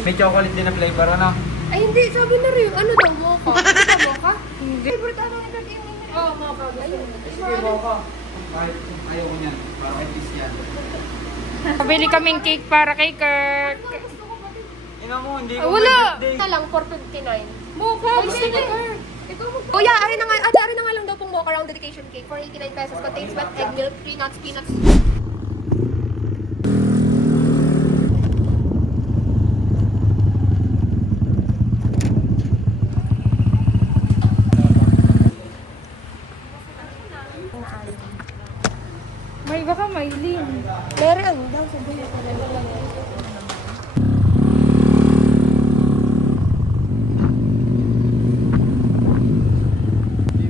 May chocolate din na flavor, ano? Ay, hindi. Sabi na rin. Ano daw, mocha? Ano daw, mocha? Hindi. Favorite ano na yung oh, mocha. Ayun. Sige, mocha. Kahit ayaw ko niyan. Para kay Peace yan. Pabili kaming cake para kay Kirk. Ina mo, hindi ko Wala. birthday. Ito lang, 459. Mocha, gusto ni Kirk. Kuya, ari na nga lang daw pong mocha round dedication cake for 89 pesos. Contains wet egg milk, 3 nuts, peanuts. May baka Maylin. Meron daw, sabi niya pala lang.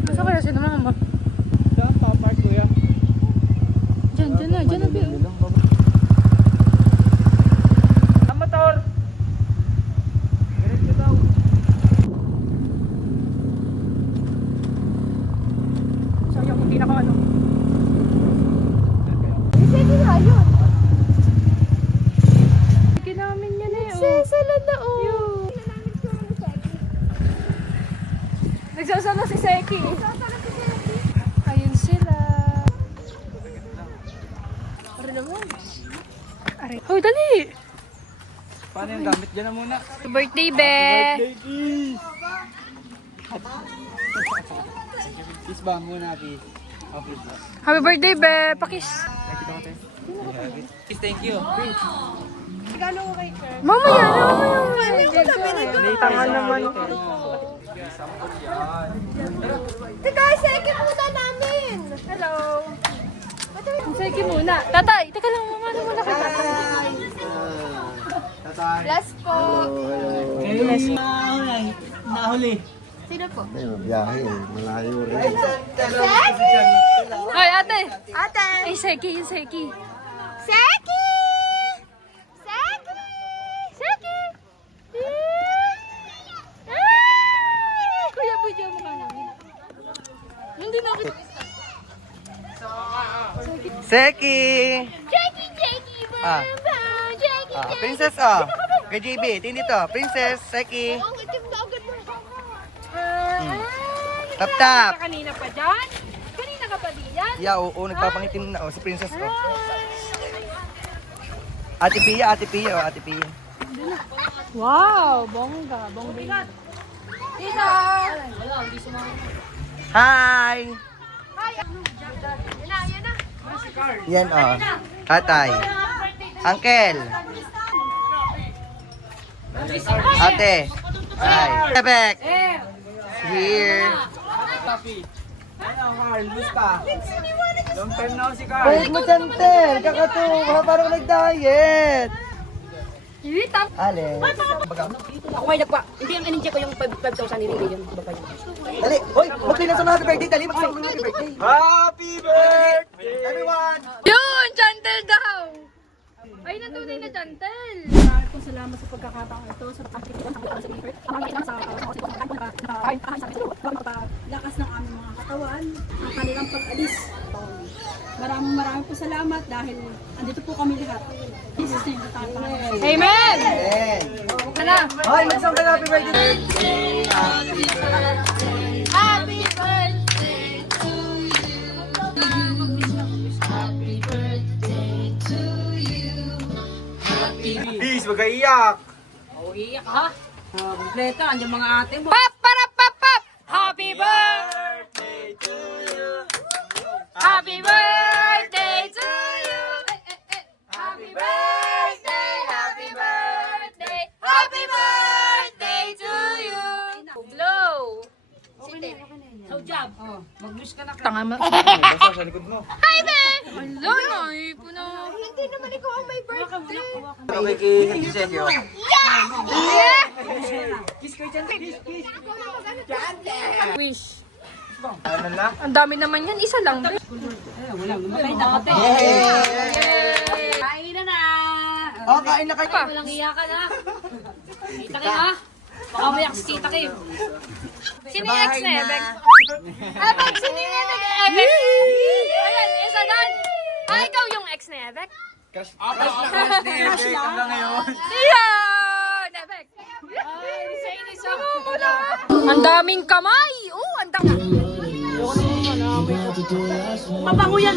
Masa kaya sila mga Saan pa, park, kuya? Diyan na, Bill. Ang motor! Diretso daw. Sayang, hindi na ano. Sige nga yun. Sige namin yan eh. Sesala na oh. Nagsasala si Seki. Ayun sila. Ano naman? Aray. Hoy, dali! Paano yung gamit dyan na muna? Birthday, be! Birthday kiss! Kiss ba muna, kiss? Oh, kiss ba? Happy birthday, be! Pakis! Nakita ko tayo. Kiss, thank you. Gano'n ko kay Kirk? Mamaya na! Tanga naman. Teka, Seki muna namin! Hello! Seki muna. Tatay, teka lang, mamano muna ka tatay. Bless po! Nahuli. Sino po? May biyahe, malayo rin. Seki! Hoy, ate! Ate! Ay, Seki, yung Seki. Seki! Seki! Seki! Kuya, budyo mo ka namin. Hindi na ako. Seki! Jackie, Jackie, Ah. Jackie, Ah, princess, oh. Kay JB, tingin dito. Princess, Seki. Ang itim na agad mo. Tap tap. Kanina pa dyan? Kanina ka pa diyan? Yeah, oo, nagpapangitim na. Oh, si princess, oh. Ate Pia, oh, Ate Pia. Wow, bongga, bongga. Tita! Hi! Yan na. Yan, oh. Tatay. Uncle. Ate. Hi. Ebek. Here. Papi. Ano, Carl? Gusta? Long time na ako si Carl. Balik mo dyan, Tel. Kakatuwa, parang nag-diet. Ale. Ako may nagpa. Hindi ang in-inject ko yung 5,000 nilili yun. Dali. Hoy, mag-clean sa happy birthday. Dali, mag-clean sa happy birthday. Happy birthday! Everyone. Yun! Chantel daw! Ay, natunay na Chantel! Maraming pong salamat sa pagkakataong ito sa pagkakita ng sa Peter. Ang mga sa lakas ng aming mga katawan, ang kanilang pag-alis. Maraming po salamat dahil andito po kami lahat. Jesus name, tatapang. Amen! Amen. Ka na! Hoy, mag-song ka na happy birthday. Happy birthday to you. Peace, wag kayo iyak. Iyak ha? Kompleto, andyan mga ate mo. Pap! Para pap! Pap! Happy birthday to you! Happy birthday to you! Happy birthday! Happy birthday! Happy birthday to you! Blow! So job. Oh, mag-wish ka na. Tanga mo. Basta sa likod mo. Hi, be! Hello, naipo na. Hindi naman ikaw ang may birthday. Okay, kay Sergio. Wish. Ano na? Ang dami naman yan. Isa lang. Be. Kain na na. Oh, kain na kayo. Walang iyakan ha. Kita kayo ha. Baka may kita kayo. Sino yung ex na Ebek? Ebek, sino yung Ebek? Ayan, isa doon. Ah, ikaw yung ex na Ebek? Crush na crush ni Ebek hanggang ngayon. Yan! Ang daming kamay! Oh, ang daming... Mabango yan.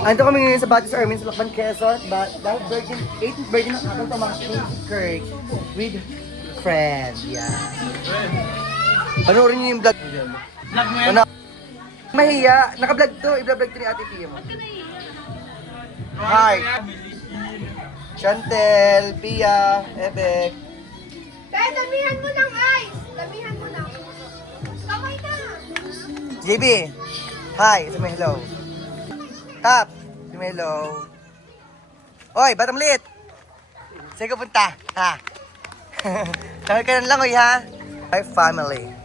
Ando kami ngayon sa Batis Ermin sa Lakban, Quezon. Dahil virgin, 18th birthday ng aking pamangkin, Kirk, with friend. Yeah. Panoorin niyo yung vlog. Ano? Mahiya. Naka-vlog to. I-vlog to ni Ate Pia mo. Hi. Chantel, Pia, Ebek. Kaya damihan mo ng ice. Damihan mo ng... Kamay na. JB. Hi. Say my hello. Tap. Say my hello. Oy, batang liit. Sige ka punta. Ha? Takal ka lang, oy, ha? My family.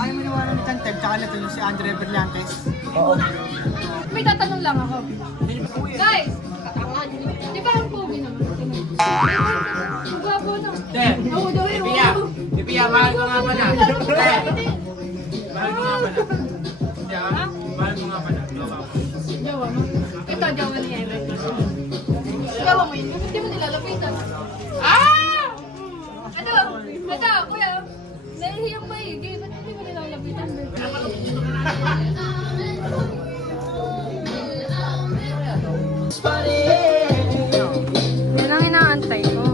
Ayaw mo naman ng Chantel, tsaka na tulong si Andre Berlantes. Oo. May tatanong lang ako. Guys, katangan niyo. Di ba ang pogi naman? Magwabo na. Oo, daw yun. Si Pia, mahal ko nga pala. Mahal ko nga pala. Mahal ko nga pala. Jawa mo. Ito, jawa ni Eme. Jawa mo yun. Hindi mo nilalapitan. Ah! Ano? Ito, kuya. Nahihiyang maigi. Ba't hindi mo nilalapitan? Yan ang inaantay ko.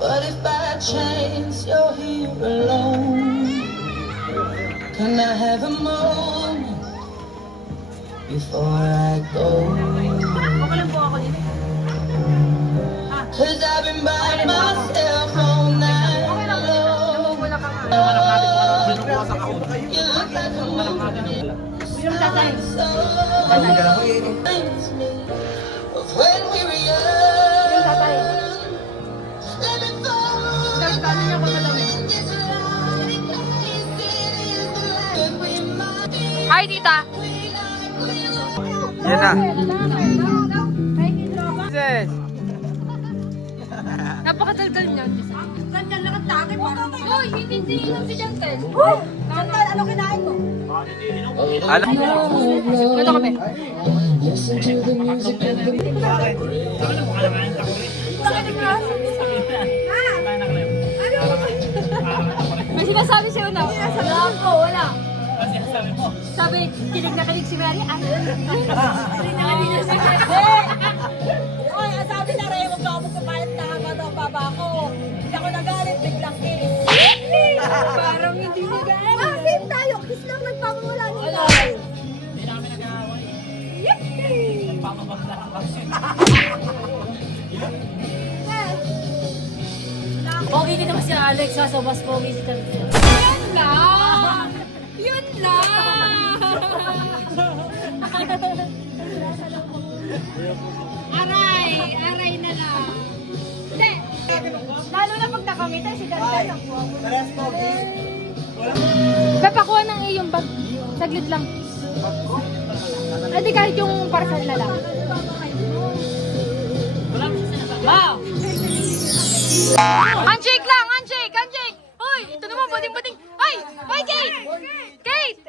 But if by chance you're here alone, can I have a moment before I go? Cause I've been by myself all night long. You look like a movie. So reminds me of when we were young. Let me fall Hi, tita. Yan na. Napakadaldal niya. Ganyan lang ang takip. Uy, hindi inom si Jantel. Chantal, ano kinain mo? Ito kami. May sinasabi siya na. Wala ko, wala. Sabi, kilig na kilig si Mary. Ano? Kilig na kilig si Mary. Oy, sabi na rin, huwag ako magkapalit na hanggang ang baba ko. Hindi ako nagalit, biglang kiss. Parang hindi na gano'n. Ah, same tayo. Kiss lang nagpapawala nila. Wala. Pogi din naman si Alex, so mas pogi si Chantel. Yun lang! Yun lang! Aray na lang. Hindi! Lalo na pag nakamita si Chantel. Parehas pogi. Papakuha ng iyong bag. Saglit lang. Hindi kahit yung parcel na lang. Wow! Handshake lang! Handshake! Handshake! Hoy! Ito naman, bading-bading! Ay! Hoy, Kate! Kate!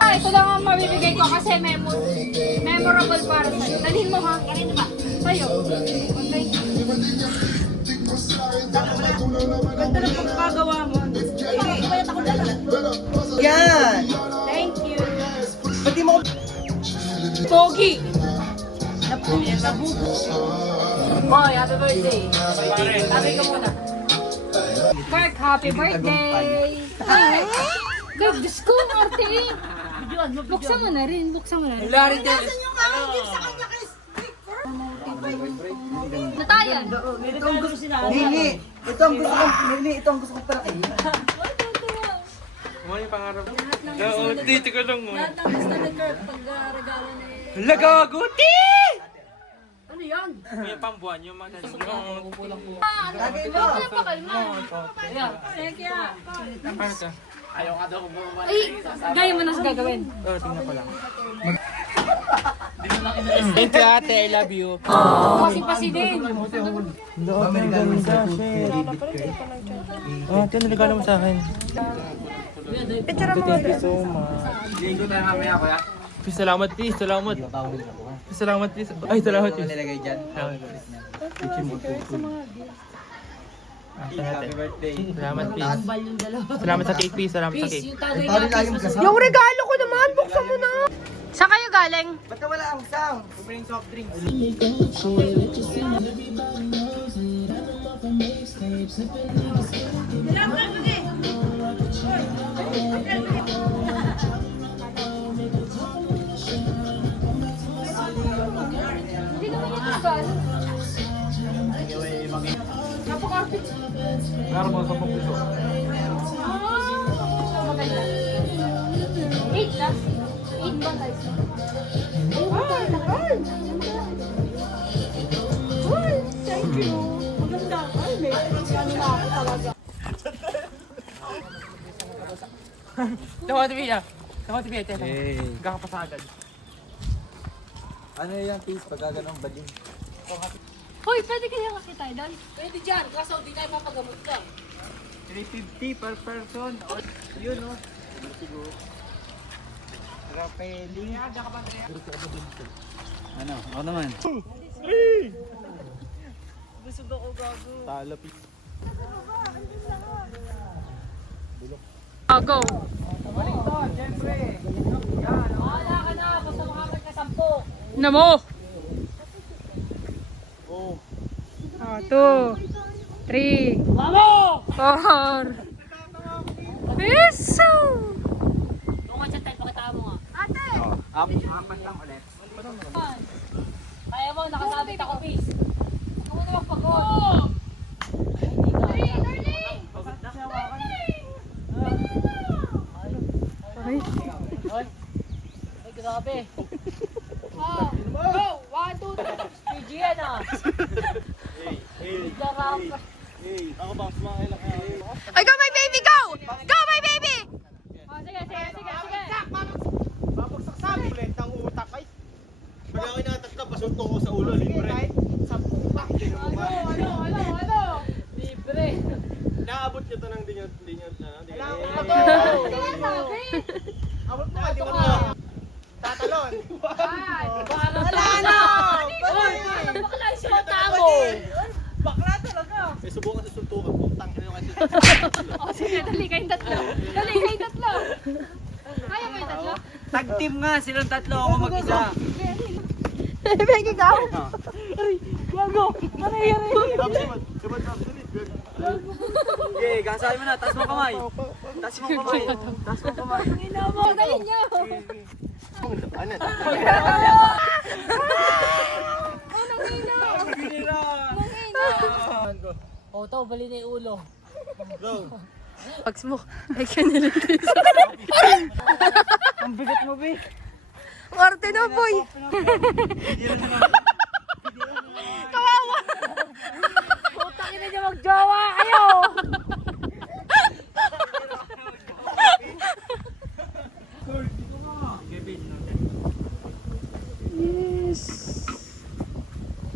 Ah, ito lang ang mabibigay ko kasi memorable para sa'yo. Dalhin mo ha? Kanina ba? Sa'yo. Okay. Ganda ng pagkagawa mo. Ibayat ako dala. Yan. Thank you. Pati mo. Pogi! Boy, happy birthday. Sabi ka muna. Mark, happy birthday! Ay! Diyos ko, Martin! Buksan mo na rin, buksan mo na rin. Wala rin din. Natayan. Lili, ito ang gusto kong, Lili, ito ang gusto kong parating. Ano yung pangarap? Oo, dito ko lang mo. Lahat ng gusto ni Kurt pag regalo ni... Lagaguti! Ano yan? Yung pambuan, yung mga Lagay mo. Sekya. Ano ka? Ay, gaya mo na sa gagawin. Oo, tingnan ko lang. Thank you ate, I love you. Pasi-pasi din. Ate, naligala mo sa akin. Picture mo Thank you so much. Ligo tayo mamaya, kuya. Please, salamat, please. Salamat. Salamat, please. Ay, salamat, please. Nilagay dyan. Happy birthday. Salamat, please. Salamat sa cake, please. Salamat sa cake. Paano na yung kasama? Yung regalo ko naman, buksan mo na. Saan kayo galing? Ba't na wala ang sound? Bring soft drinks. Hindi naman yung tagal. Napaka-artist. Meron mo sa pagpuso. Maganda. 8 na? 8 ba guys? Thank you. Maganda. Ay, may ano na ako talaga. Tawa TV ah. Tawa TV ate. Kakapasa agad. Ano yan, please? Pagkaganong bading. Hoy, pwede kaya makita doon? Pwede dyan, kaso di tayo papagamot ka. 350 per person. Yun, no? Siguro. Rapeli. Ano? Ako naman. Busog ako gago. Talo, please. Go. Baliktad, syempre. Wala ka na, basta makakagkasampo. Namo. 2, 3, 4. Peso! Tungan siya tayo, pakita mo nga. Apat lang ulit. Kaya mo, nakasabit ako, peace. Ako mo naman pagod. Ay, grabe. Oh, go! 1, 2, 3. PG yan ah. Jarap. Ay, go my baby, go! Go my baby! Oh, sige, sige, sige, sige. Babagsak sa ulit ang utak ay. Pag ako nakatakta, pasunto ko sa ulo, libre. Ano? Libre. Naabot nyo to ng dinyot, ano, Sinasabi. abot mo, di mo na. Tatalon. Wala na! Bakla yung siyota mo. Bakla talaga. May subukan sa suntukan, putang ina yung kasi. Oh, sige, dali kayong tatlo. Dali kayong tatlo. Kaya mo yung tatlo? Tag team nga, silang tatlo, ako mag-isa. Baby, go! Okay, gasahin mo na, taas mo kamay. Taas mo kamay. Taas mo kamay. Dali niyo. O, to, bali na yung ulo. Pag smoke, ay kanilintis. Ang bigat mo, be. Arte na, boy. Kawawa. Putang ina niyo magjowa kayo!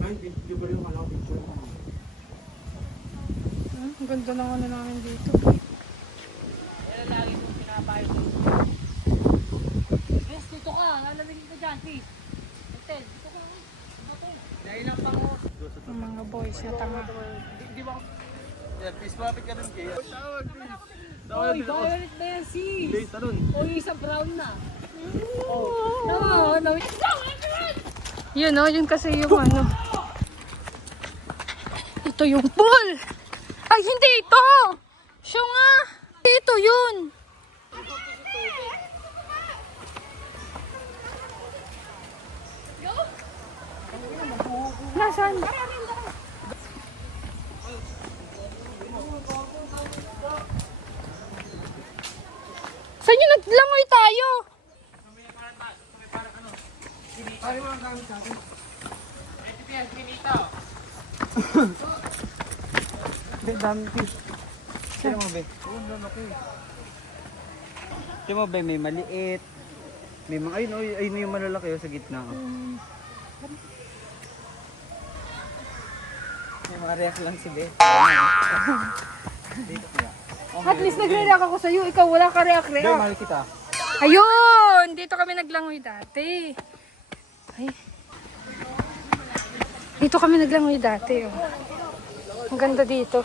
Ay, di ba yung alam picture? Ang ganda ng ano namin dito. Yes, dito ka. Lalamigin ka dyan, please. Hotel, dito ka. Ang mga boys na tanga. Yeah, please, mapit ka dun kaya. Oy, violet na yan, si. Please, talon. Oy, isa brown na. Oh, no. Yun o, yun kasi yung ano. Ito yung pool. Ay, hindi ito. Siya nga. Ito yun. Go! Saan yung naglangoy tayo? Dami fish. Sino mo be? Sino mo be? May maliit. May mga, ayun yung malalaki sa gitna. May mga react lang si Be. At least nagre-react ako sa'yo. Ikaw wala ka Be, react-react. mahal kita. Ayun! Dito kami naglangoy dati. Ay. Dito kami naglangoy dati. Oh. Ang ganda dito.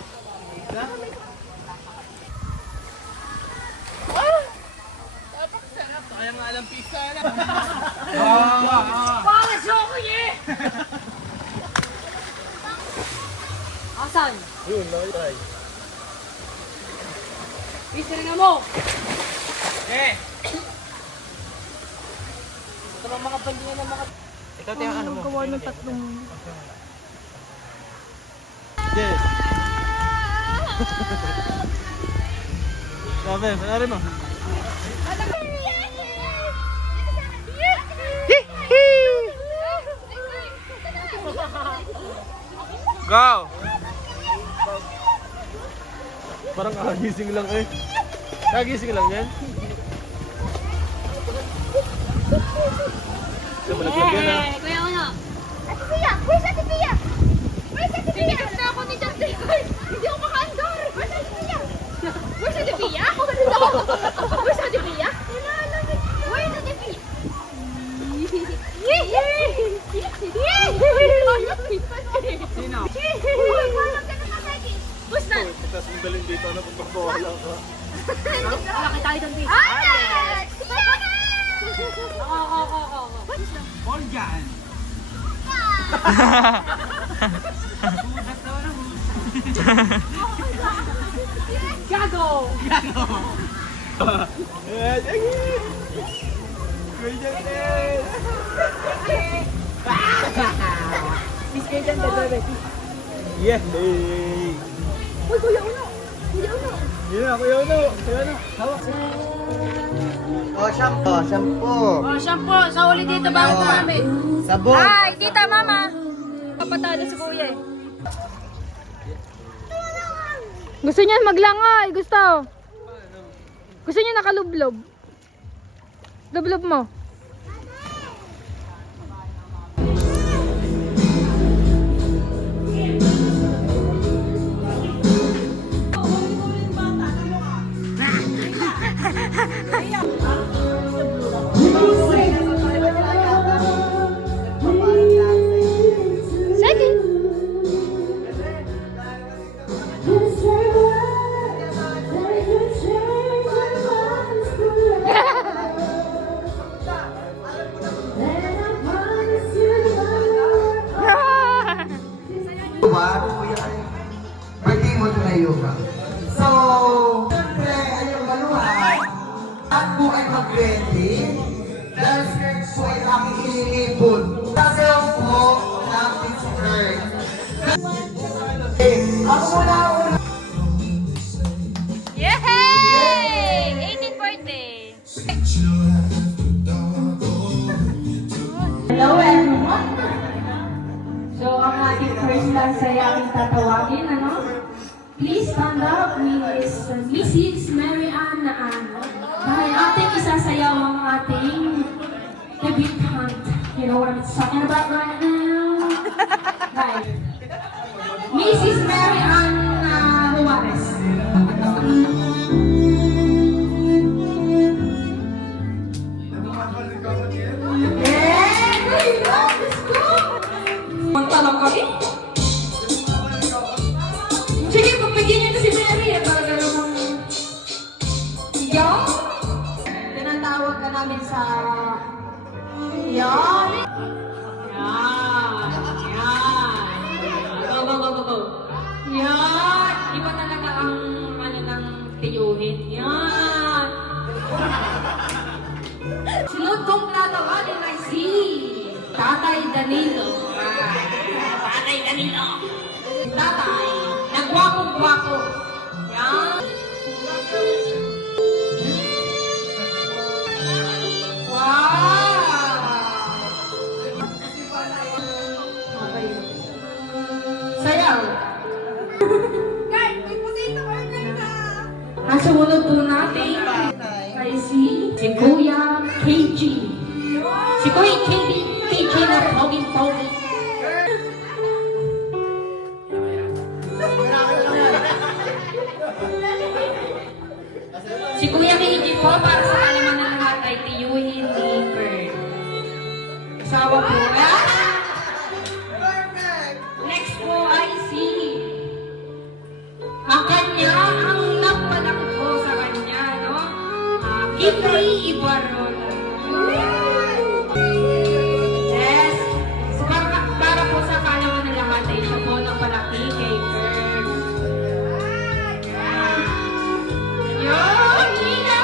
Kaya nga alam pizza na. Asan? Yun, nakitry. Pizza na mo! Ito lang mga bandingan ng mga... Ito tayo ano mo? Gawa ng tatlong... Yes. Sabi, panari mo. Go! Parang kagising lang eh. Kagising lang yan. Siya malaglag na. Kuya Uno! Ate Pia! Where's Ate Pia? Where's Ate Pia? Pinigas na ako ni Justin. Hindi ako makaandar. Where's Ate Pia? Where's Ate Pia? Where's Ate Pia? Where's Ate Pia? Sino? Gusto? Tapos yung galing dito na pagpapawala ka. Malaki tayo doon dito. Alex! Paul dyan. Gago! Miss Kajan, bebe. Yeah! Hey! Uy, Kuya Uno! Kuya Uno! Yeah, kuya ano? Kuya ano? Hawak. Oh, shampoo. Oh, shampoo! Sa uli dito bago namin. Sabon. Hi, tita, mama! Kapatado si Kuya eh. Gusto niya maglangoy, gusto. Gusto niya nakalublob. Lublob mo. Sige. Birthday mo ito na yoga. So, siyempre, ayaw maluhan. At po ay mag-ready. Dahil skirt po ay aking ininipon. Kasi po, ng Pittsburgh. Ako muna una. Yay! 18th birthday. Hello everyone! So, ang ating first class ay ating tatawagin, ano? Please stand up, Mrs. Mary Ann na ano. Dahil ating isasayaw ang ating debutant. You know what I'm talking about right now? Right. Mrs. Mary Ann Juarez. Talaga eh. Sige, pagpigyan niyo si Mary eh, para namang... Yan. Tinatawag ka namin sa... Yan. Yan. Yan. Go. Yan. Iba talaga ang ano ng tiyuhin. Yan. Sunod kong tatawagin ay si Tatay Danilo. Tatay Danilo. Tatay, nagwapong-gwapo. Yan. sumunod po natin ay si Kuya KG. Si Kuya KG na poging-pogi. Si Kuya KG po, para sa kalaman ng lahat ay tiyuhin ni Kurt. Asawa po. Next po ay si ang kanya, ang nagpalaki po sa kanya, no? Kipri Ibarola. Yes. So, para po sa kalaman ng lahat ay siya po nagpalaki kay Kurt. Yun, Nina!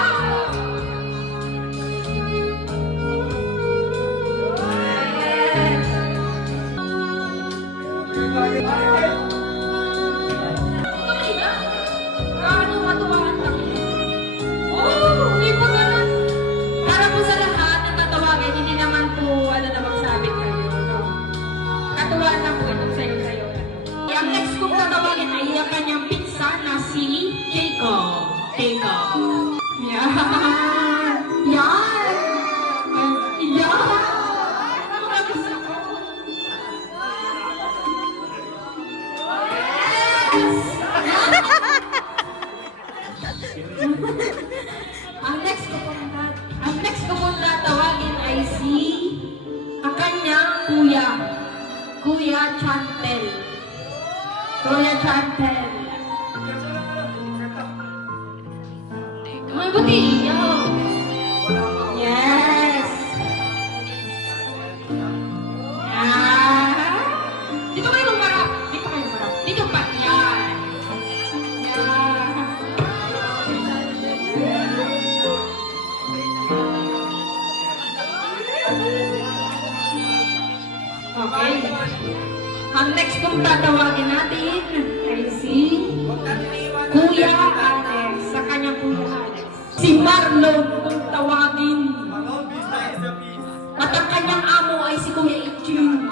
Para po sa lahat ng tatawagin, hindi naman po na magsabit kayo. No? Katuwaan lang po itong sayo-sayo. Ang next kong tatawagin ay yung kanyang pinsan na si Jacob. Jacob. Yan. Yan. Yan. Ang next ko pong tatawagin ay si ang kanyang kuya. Kuya Chantel. Kuya Chantel. May buti. Yes. Dito kayo lumarap. Dito kayo lumarap. Dito pa. Yan. Okay. Ang next kong tatawagin natin ay si Kuya Alex. Sa kanyang Kuya Alex. Si Marlon kung tawagin. At ang kanyang amo ay si Kuya Iching.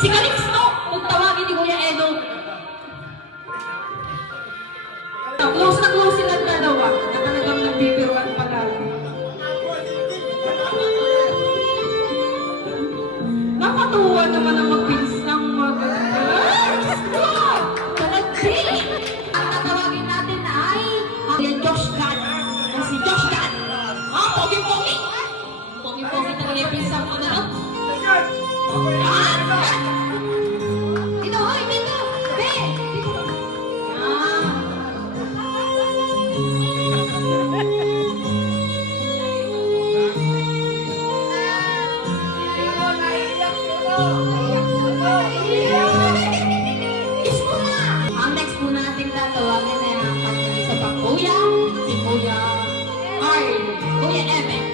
Si Calixto kung tawagin ni Kuya Edo. Close na close silang dalawa na talagang nagbibiruan palagi. Nakatuwa naman ang magpinsang maganda. Kalagdi! Ang tatawagin natin ay ang Josh God. Si Josh God. Pogi-pogi! Pogi-pogi talaga yung pinsang mo na. Dito, hoy! Dito! Be! Dito! Ang next po natin tatawagin na ang kanyang isa pang kuya, si Kuya Carl, Kuya Evan.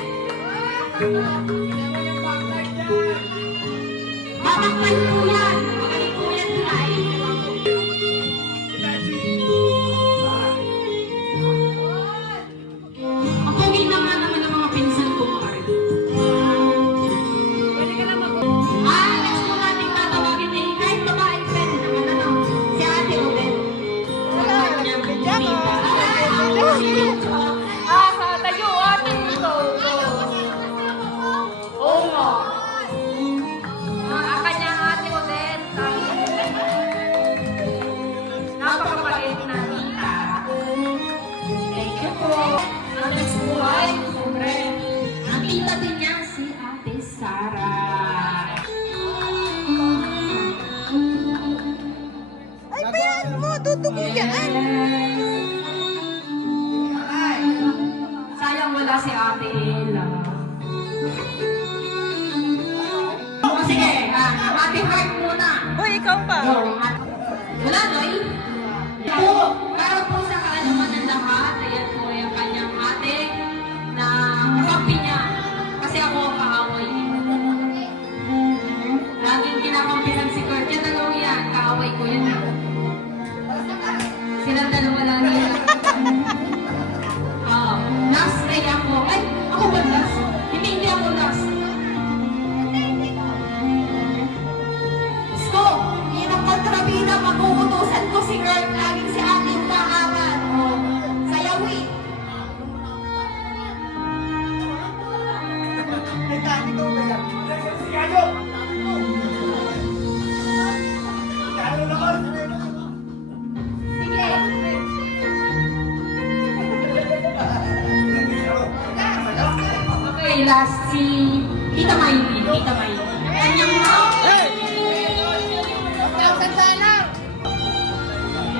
Tatakpan po yan! Magaling po yan ay. Ang pogi naman ng mga pinsan ko, Carl. Next po natin tatawagin ay kahit babae pwede naman si Ate Odette. Tayo, ate. Oo nga. Ang kanyang ate Odette. nila si Tita Maylin. Tita Maylin. Kanyang mommy.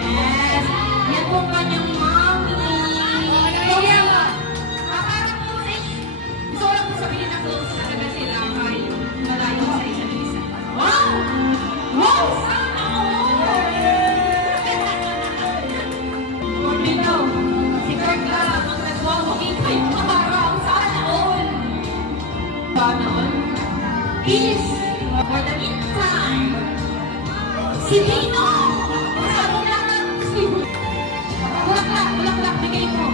Yes! Yan po kanyang mommy. Kaya nga, gusto ko lang po sabihin na close talaga sila kahit malayo sa isa't isa. Wow! Wow! Sana all! Huwag dito, si Kurt na ang nagwawagin kayong araw. Sana all! Sana all! Peace! For the meantime, si Tino! Sabi lang ng Bulaklak, bigay mo.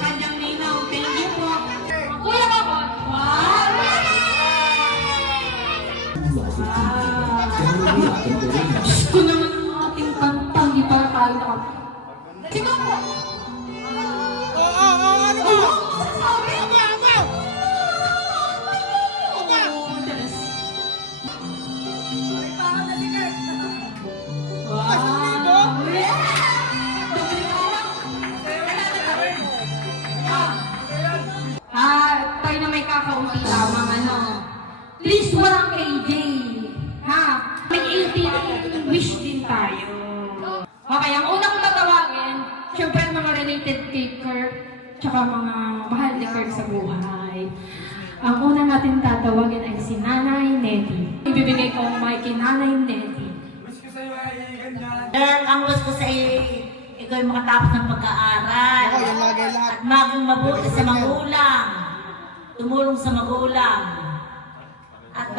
Kanyang ninaw, thank you po. Kuya ko, wow! Gusto naman ang ating kantang, di para tayo na kami. Sige po! Ano ba? Sasabi? Tayo na may kakaunti lamang ano. Please, walang KJ. Ha? May 18 wish din tayo. Okay, ang unang tatawagin, syempre mga related kay Kurt, tsaka mga mahal ni Kurt sa buhay. Ang una natin tatawagin ay si Nanay Nettie. Ibibigay ko ang mic kay Nanay Nettie. Ang wish ko sa iyo, ikaw ay makatapos ng pag-aaral. At maging mabuti sa magulang. Tumulong sa magulang. At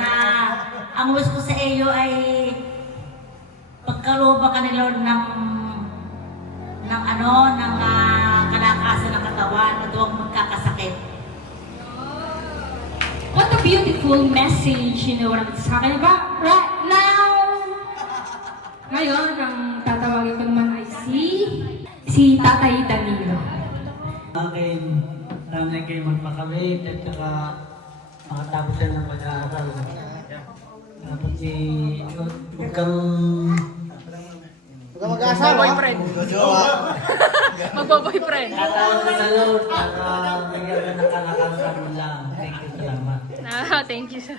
ang wish ko sa iyo ay pagkaroba ka ni Lord ng kalakasan ng katawan at huwag magkakasakit. What a beautiful message, you know what I'm sa akin, diba? Right now! Ngayon, ang tatawagin ko naman ay si Tatay Danilo. Akin, sana kayo magpakawit at saka makatapos yan ng pag-aaral. Tapos huwag kang Boyfriend. Magbo-boyfriend. tatawag ka sa Lord at bigyan ka ng kalakasan mo lang. Thank you, salamat. Thank you, sir.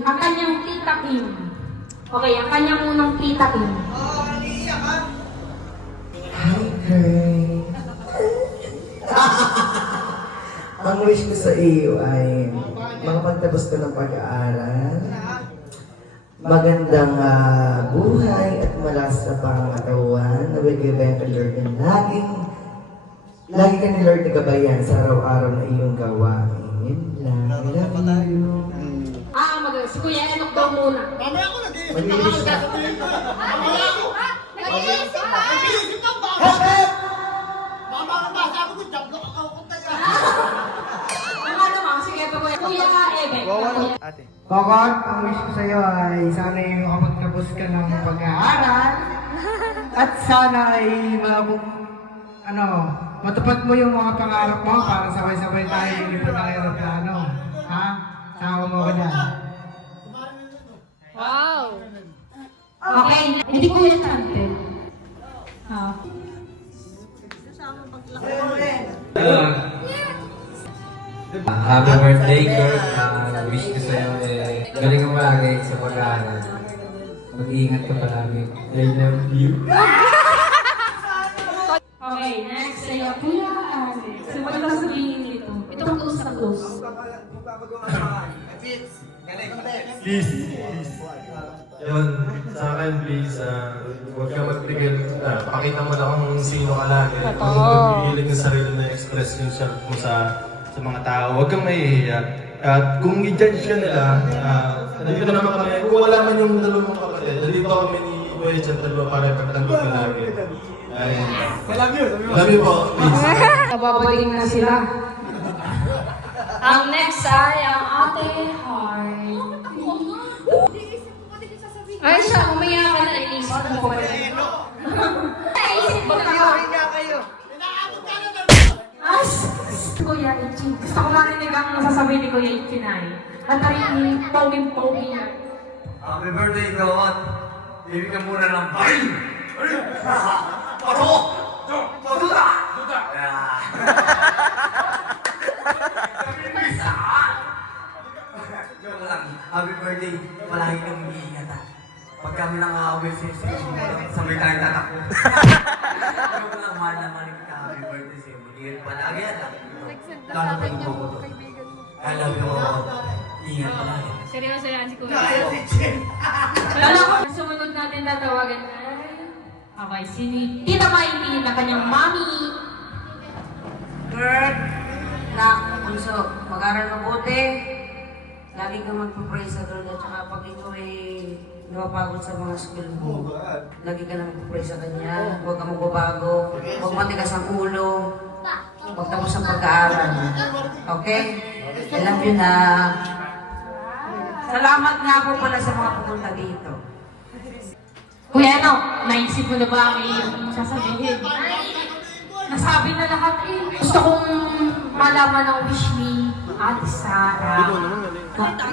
Ang kanyang tita Kim. Okay, ang kanyang unang tita Kim. Hi, Kurt. Ang wish ko sa iyo ay makapagtapos ka ng pag-aaral, magandang buhay at malakas na pangatawan na bigyan ka Lord ng lagi ka ni Lord nagabayan sa araw-araw na iyong gawain. Yun lang. I love you. Si Kuya Enok daw muna. Mamaya ako Mag-i-wish na. Nag-iisip pa! Mama, ang basa ako ko, job lock ako ko tayo. Ano naman, sige pa Kuya Ebek. Kokot, ang wish ko sa iyo ay sana ay makapagtapos ka ng pag-aaral at sana ay matupad mo yung mga pangarap mo para sabay-sabay tayo lilipad ng aeroplano. Ha? Sama mo ka dyan. Wow! Okay, hindi ko yan chanted. Happy birthday, Kurt. Wish ko sa'yo galing mo palagi sa pag-aaral. Mag-iingat ka palagi. I love you. Okay, next sa'yo, Kuya Alex. So, wala lang sabihin ito. Itong close na close. Please. Yun, sa akin please, huwag ka magtigil. Pakita mo na kung sino ka lagi. Kung magpipilit ng sarili na express yung self mo sa mga tao. Huwag kang mahihiya. At kung i-judge ka nila, dito naman kami, kung wala man yung dalawang kapatid, dito kami ni Wedge at dalawa para ipagtanggol ka lagi. Love you po, please. Nababalik na sila. Ang next ay ang Ate Heart. Ay, siya, umaya ka na. Iisip mo pa rin. Naisip mo na. Kayo. As Kuya Pinay. Kanta rin ni Poging-Pogi. Happy birthday, Gawat. Ibig ka muna ng bain! Pasok! Patuta! Joke lang. Happy birthday. Palagi kang mag-iingat ha. Pag kami nang away sabay tayong tatakbo. Joke lang, mahal naman ka. Happy birthday sa'yo. Mag-iingat palagi yan. Lalo pa yung bobo. I love you all. Ingat palagi. Seryoso yan si Kuya. Ang sumunod natin tatawagan ay... Okay, si Tita Mikey na kanyang mami. Girl, nak, bunso, mag-aral mabuti. Lagi kang magpapray sa Lord at saka pag ikaw ay napapagod sa mga school mo, lagi ka na magpapray sa Kanya. Huwag ka magbabago, huwag matigas ang ulo, huwag tapos ang pag-aaral. Okay? I love you na. Salamat nga po pala sa mga pupunta dito. Kuya, ano? Naisip mo na ba ang iyong sasabihin? Nasabi na lahat eh. Gusto kong malaman ang wish ni Ate Sarah.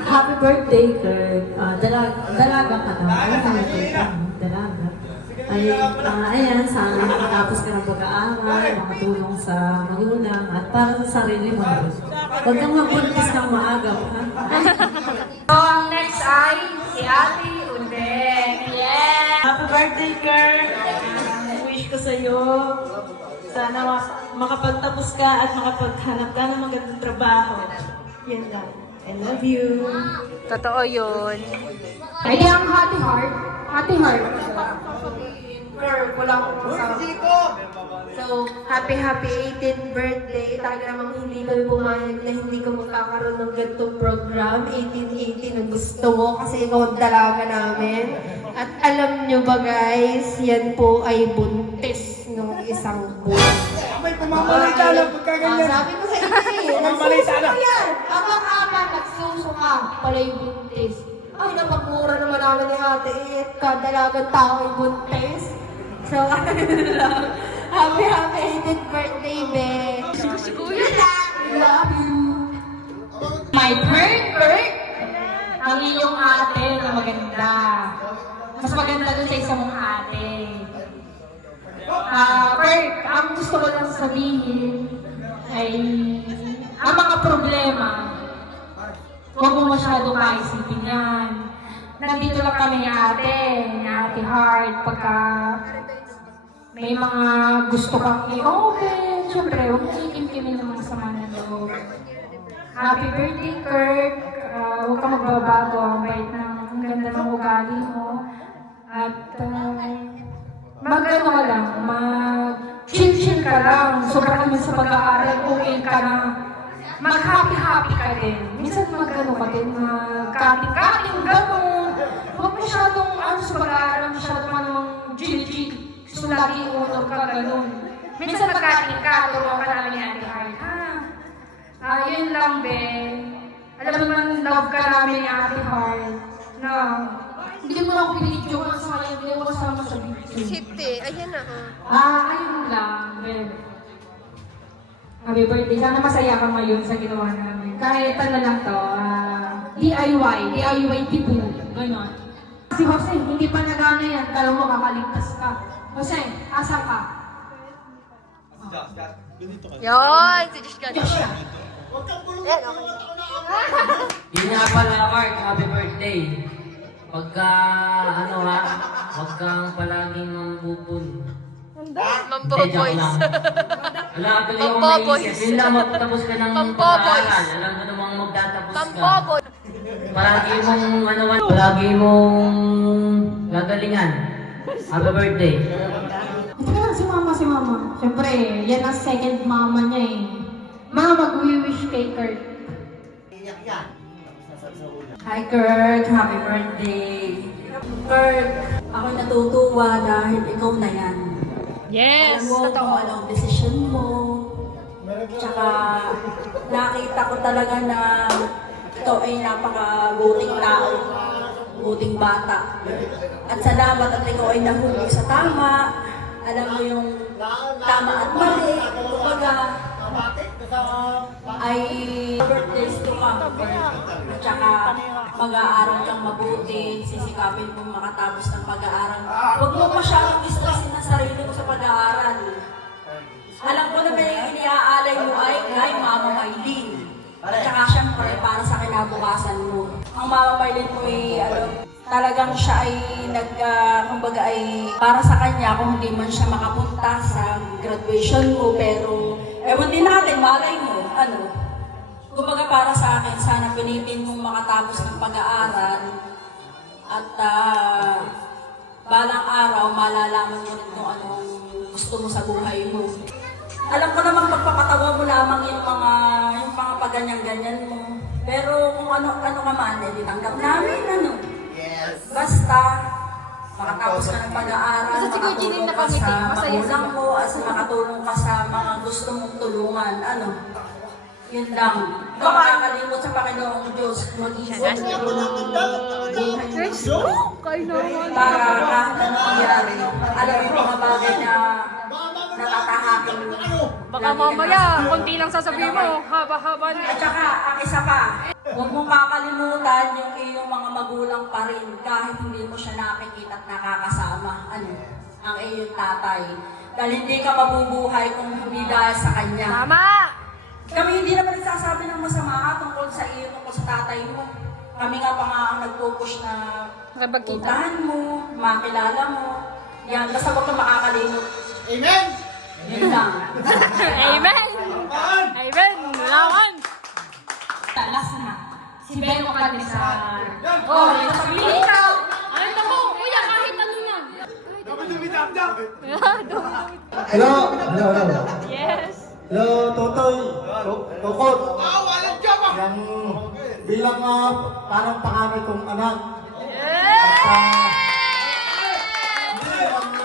Happy birthday, Kurt. Dalaga ka daw. Ano ka na dalaga? Ayan, sana makatapos ka ng pag-aaral, makatulong sa magulang, at para sa sarili mo. Huwag kang magbuntis ng maaga, ha? So, ang next ay si Ate Uden. Yeah! Happy birthday, Kurt! Wish ko sa'yo, sana makapagtapos ka at makapaghanap ka ng magandang trabaho. Yan lang. I love you. Totoo yun. Ay, ang Happy Heart. Happy Heart. Girl, wala akong masabi. So, happy 18th birthday. Talaga namang hindi ko pumayag na hindi ko magkakaroon ng ganitong program. 1818 ang gusto mo kasi ikaw ang dalaga namin. At alam nyo ba guys, yan po ay buntis ng isang buwan. May pamamalita lang pagkaganyan. Sabi ko sa inyo eh, nagsusuka yan. Ang makaka, nagsusuka pala yung buntis. Ay, napagmura naman namin ni ate eh. Kadalagang tao ay buntis. So, happy 18th birthday, be. Si Kuya. Love you. My Kurt, ang iyong ate na maganda. Mas maganda dun sa isa mong ate. Kurt, ang gusto ko lang sabihin ay ang mga problema, huwag mo masyadong kaisipin yan. Nandito lang kami ni Ate Heart, pagka may mga gusto kang i-open, syempre, huwag mo ikimkimin ng mga sama ng loob. Happy birthday, Kurt! Huwag ka magbabago, ang bait ang ganda ng ugali mo. At mag-ano ka lang, mag-chill-chill ka lang, sobra naman sa pag-aaral, okay ka na. Mag-happy-happy ka din. Minsan mag-ano ka din, mag-kating-kating, gano'n. Huwag masyadong sa pag-aaral, masyadong anong chill-chill. Gusto lagi unod ka, gano'n. Minsan mag-kating ka, turuan ka namin ni Ate Heart. Yun lang din. Alam mo naman, love ka namin ni Ate Heart. Na, hindi mo ako pinidyo ka sa kanya, hindi ako kasama sa video. City. Ayan na. Ayun lang, Ben. Happy birthday. Sana masaya ka ngayon sa ginawa namin. Kahit ano lang to, DIY tipu. Ganon. Si Jose, hindi pa nagana yan. Kala mo makakaligtas ka. Jose, asan ka? Yun. Si Josh ka. Yun nga pala, Mark. Happy birthday. Pagka, huwag kang palaging mambupon. Mamboboys. Wala ka tuloy akong Pamboboys. maisip. Yun lang, magtapos ka ng Pamboboys. pag-aaral. Alam mo namang magtatapos ka. Pamboboy. Palagi mong gagalingan. Happy birthday. Ito ka si Mama. Siyempre, yan ang second mama niya eh. Mama, mag-wish kay Kurt. Hi, Kurt. Happy birthday. Kurt, ako natutuwa dahil ikaw na yan. Yes. Alam mo kung anong desisyon mo. Tsaka nakita ko talaga na ikaw ay napaka-buting tao. Buting bata. At salamat at ikaw ay nahulog sa tama. Alam mo yung tama at mali. Kumbaga, ay birthdays to come. At saka mag-aaral kang mabuti, sisikapin mong makatapos ng pag-aaral. Huwag mo masyadong istresin ang sarili mo sa pag-aaral. Alam ko na may iniaalay mo ay kay Mama Maylin. At saka syempre para sa kinabukasan mo. Ang Mama Maylin mo ay talagang siya ay kumbaga ay para sa kanya kung hindi man siya makapunta sa graduation mo, pero ewan din natin, malay mo, kumbaga para sa akin, sana pinitin mong makatapos ng pag-aaral at balang araw malalaman mo rin kung anong gusto mo sa buhay mo. Alam ko naman magpapatawa mo lamang yung mga pagganyan-ganyan mo, pero kung ano ka man, eh, tanggap namin, Basta, makatapos ka ng pag-aaral, makatulong ka sa magulang mo, at makatulong ka sa mga gusto mong tulungan, Yun lang. Huwag ka makakalimot sa Panginoong Diyos. Mag-isip para kahit anong mangyari, alam mo mga bagay na natatahakin mo. Baka mamaya, konti lang sasabihin mo, haba-haba na. At saka, ang isa pa, huwag mong kakalimutan yung iyong mga magulang pa rin kahit hindi mo siya nakikita at nakakasama. Ang iyong tatay. Dahil hindi ka mabubuhay kung hindi dahil sa kanya. Tama! Kami hindi naman nagsasabi ng masama tungkol sa iyo, tungkol sa tatay mo. Kami nga pa nga ang nagpo-push na puntahan mo, makilala mo. Yan, basta huwag ka makakalimot. Amen! Yun lang. Amen! Amen! Lawan! Last na. Si Beno Canisar. Oh, sabihin ka! Ay, naku! Kuya, kahit ano na! Hello! Yes! Hello, Totoy! Tokot! Yang bilang parang panganay kong anak.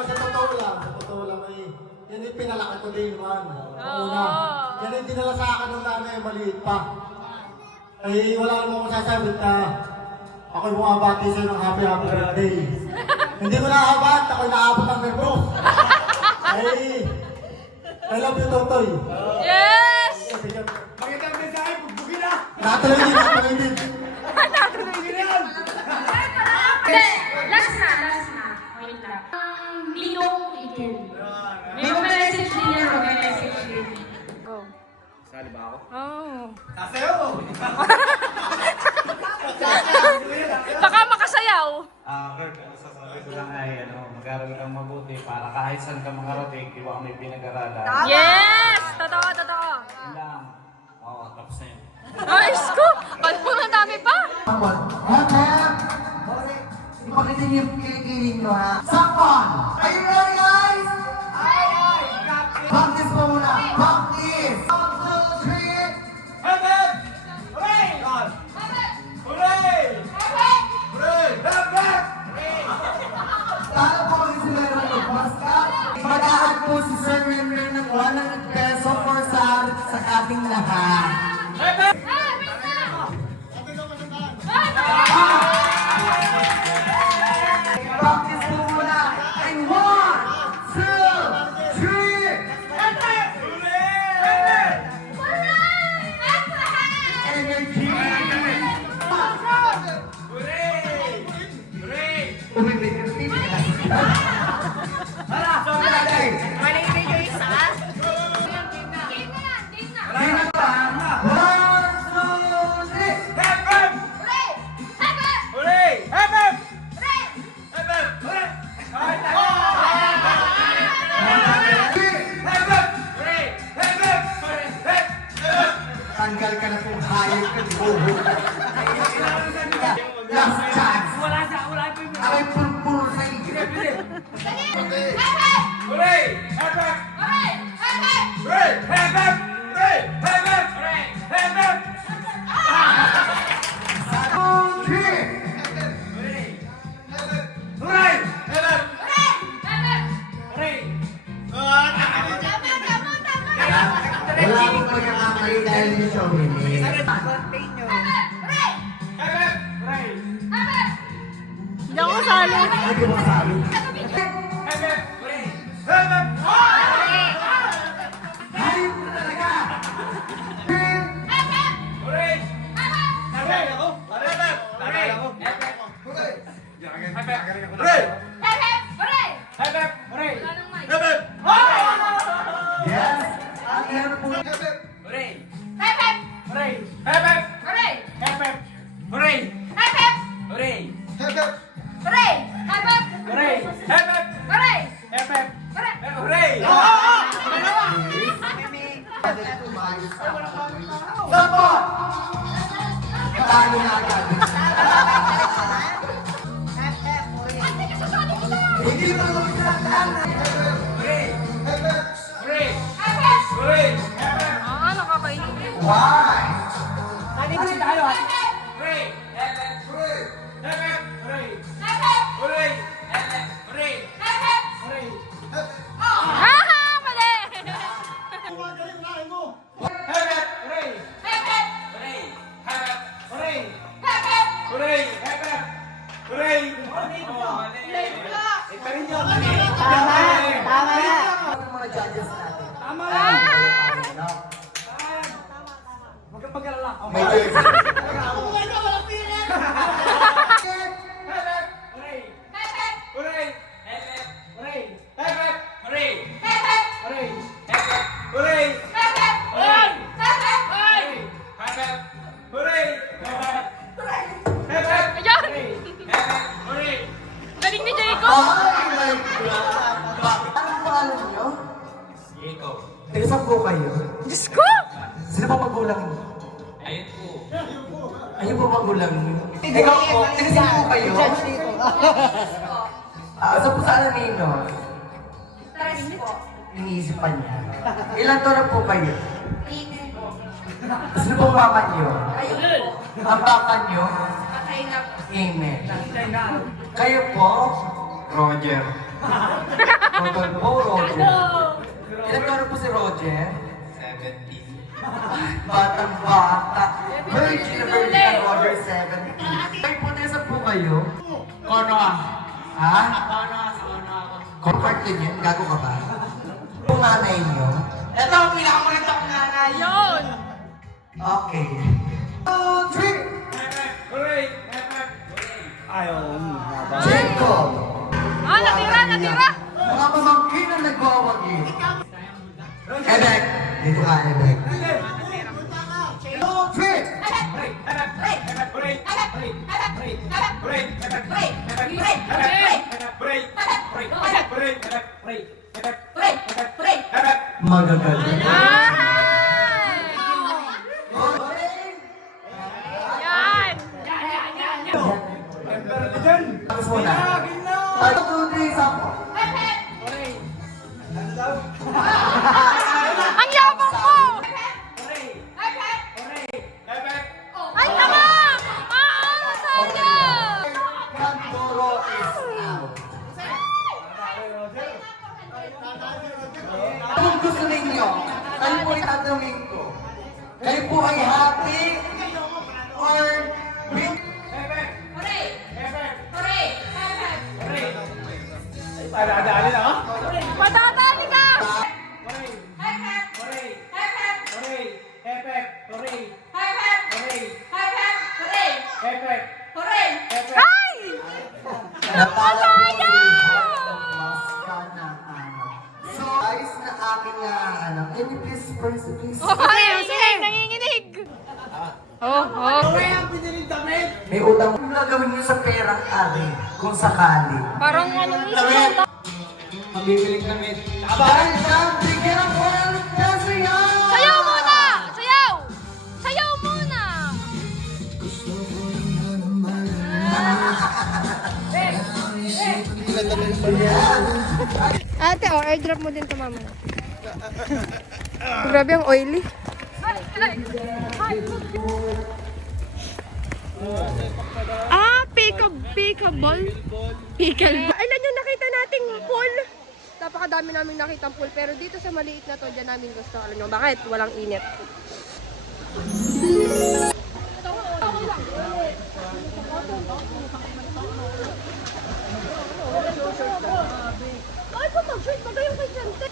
Sa totoo lang yan yung pinalaki ko din man. Una. Yan yung dinala sa akin nung nanay maliit pa. Ay wala namang masasabi na ako'y bumabati sa'yo ng happy birthday. Hindi ko nakabat, ako'y naabot ng bebo. I love you, Totoy. Yes! Magandang mensahe, bugbugin na! Natuloy din! Hindi! Last na! Wait lang. Ninong Ikin. May message din yan, may message din. Go. Sali ba ako? Oh. Sasayaw mo! Baka makasayaw. Kurt, ano sasabi ko lang ay, mag-aral kang mabuti para kahit saan ka makarating, di ba may pinag-aralan. Yes! Totoo! Yun lang. Oo, tapos na yun. Ay, sko! Ba't po na dami pa? Pakitin yung kilikiling nyo, ha? Sakpan! Are you ready, guys? Practice pa muna! Practice! 1, 2, 3! Heaven! Hooray! Hooray! Hooray! Heaven! Tayo po kasi sila ng mag-basket. Mag-aad po si Sir Winner ng 100 peso for sa ating lahat. Practice po muna. And 1, 2, 3! Energy! Umibig yung tip. Tanggal ka na kung hayop ka, bobo. Last chance. Ako'y pulpul sa iyo. Hooray! Heaven! Hooray! Heaven! Hooray! Heaven! Heaven! 2, 3! Hooray! Heaven! Hooray! Wala akong pagkakamali dahil yung show ini. Hindi ako salo. Hindi mo sabi. Heaven! Hayop na talaga! Talo na agad. Hindi pa ako pinagdaan. Why? Mga judges natin. May jersey. Galing ni Jacob! Anong pangalan niyo? Jacob. Taga-saan po kayo? Diyos ko! Sino pa magulang niyo? Ayun po. Ayun po magulang niyo? Ikaw po, taga-saan po kayo? Saan po saan ninyo? Iniisip pa niya. Ilan taon na po kayo? Sino po mama niyo? Ang papa niyo? Amen. Kayo po? Roger. Roger po, Roger. Ilan taon na po si Roger? 17. Batang bata. Virgin na Virgin na Roger 17. Kayo po, nasa po kayo? Kono ah. Ha? Kono ako. Comfort din yun? Gago ka ba? Kung nanay niyo? Ito ang pinakamagandang nanay. Yun! Okay. 2, 3! Jacob! Ah, natira! Mga pamangkin na nagwawagi. Ebek! Dito ka, Ebek. 2, 3! Magagaling. Yan! Tapos muna. 1, 2, 3, sampo. Ang yabang mo! Ay, tama! Sayang! Kandoro is out. Kung gusto ninyo, kayo po itatanungin ko. Kayo po ay happy or with? Matatali ka! Ay! Natala po si Maska na So, ayos na aking can you please first, please? Sige, nanginginig! May utang kung gagawin niyo sa perang ari, kung sakali. Parang ano yun? Mabibiling damit. Dahil na, bigyan ang walang kasiya! Sayaw muna! Sayaw! Sayaw muna! Ate, airdrop mo din to mama. Grabe ang oily. Pickleball. Ilan yung nakita nating pool? Napakadami naming nakitang pool. Pero dito sa maliit na to, dyan namin gusto. Alam nyo, bakit? Walang init. Ay, po mag-shirt. Magayong kay Chante.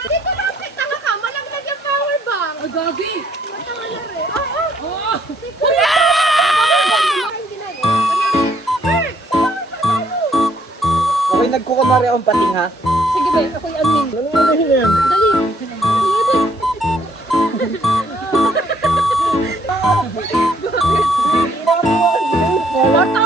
Dito lapit, tanga ka. Malaglag yung power bank. Ay, gabi. Matanga na rin. Oo. Okay, nagkukumari akong pating ha. Sige ba, ako yung admin. Ano yan? Dali. Bata!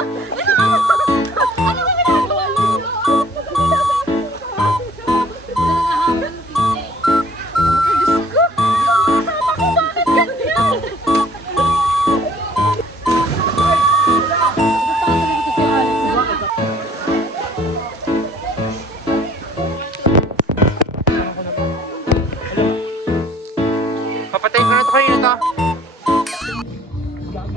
Ako,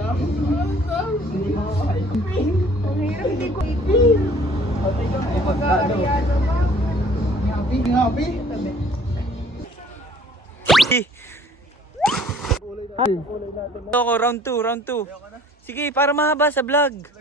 round 2. Sige, para mahaba sa vlog.